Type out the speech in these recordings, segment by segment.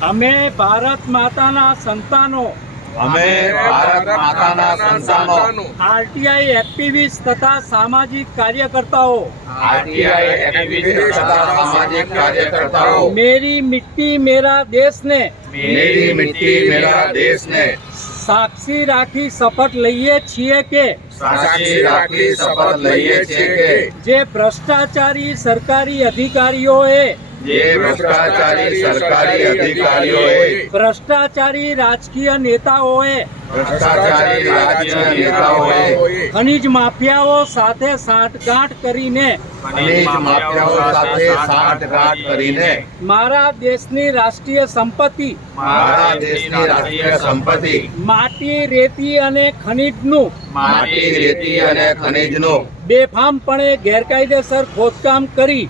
અમે ભારત માતાના સંતાનો, આરટીઆઈ એક્ટિવિસ્ટ તથા સામાજિક કાર્યકર્તાઓ मेरी मिट्टी मेरा देश ने साक्षी राखी शपथ લઈએ છીએ કે જે ભ્રષ્ટાચારી સરકારી અધિકારીઓએ ભ્રષ્ટાચારી રાજકીય નેતાઓએ ખનીજ માફિયાઓ સાથે સાંઠગાંઠ કરીને મારા દેશની રાષ્ટ્રીય સંપત્તિ માટી રેતી અને ખનીજનું બેફામપણે ગેરકાયદેસર ખોદકામ કરી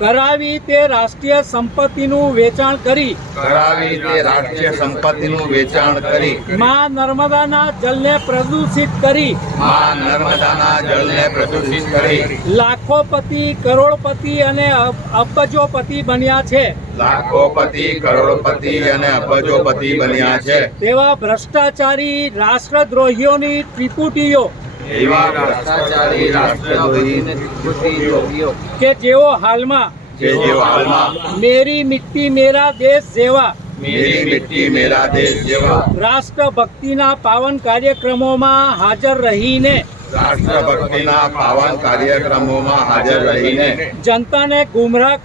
કરાવી તે રાષ્ટ્રીય સંપત્તિનું વેચાણ કરી માં નર્મદાના જળને પ્રદૂષિત કરી લાખોપતિ, કરોડપતિ અને અબજોપતિ બન્યા છે તેવા ભ્રષ્ટાચારી રાષ્ટ્રદ્રોહીઓની ત્રિપુટીઓ કે જેઓ હાલમાં મેરી મિટ્ટી મેરા દેશ જેવા રાષ્ટ્રભક્તિના પાવન કાર્યક્રમોમાં હાજર રહીને જનતાને ગુમરાહ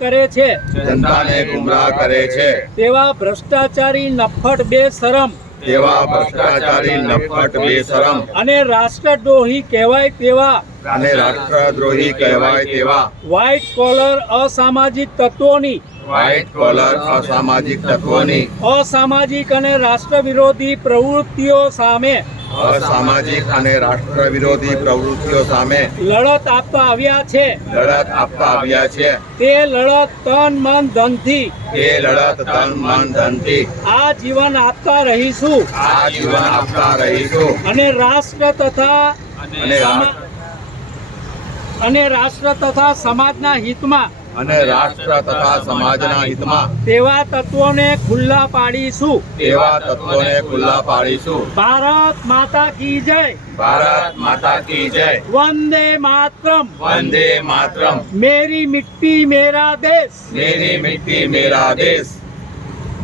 કરે છે તેવા ભ્રષ્ટાચારી નફ્ફટ બેશરમ અને રાષ્ટ્રદ્રોહી કહેવાય તેવા વ્હાઇટ કોલર અસામાજિક તત્વોની અસામાજિક અને રાષ્ટ્ર વિરોધી પ્રવૃત્તિઓ સામે લડત આપતા આવ્યા છે તે લડત તન મન ધનથી આ જીવન આપતા રહીશું અને રાષ્ટ્ર તથા સમાજના હિતમાં તેવા તત્વોને ખુલ્લા પાડીશું ભારત માતા કી જય વંદે માતરમ મેરી મિટ્ટી મેરા દેશ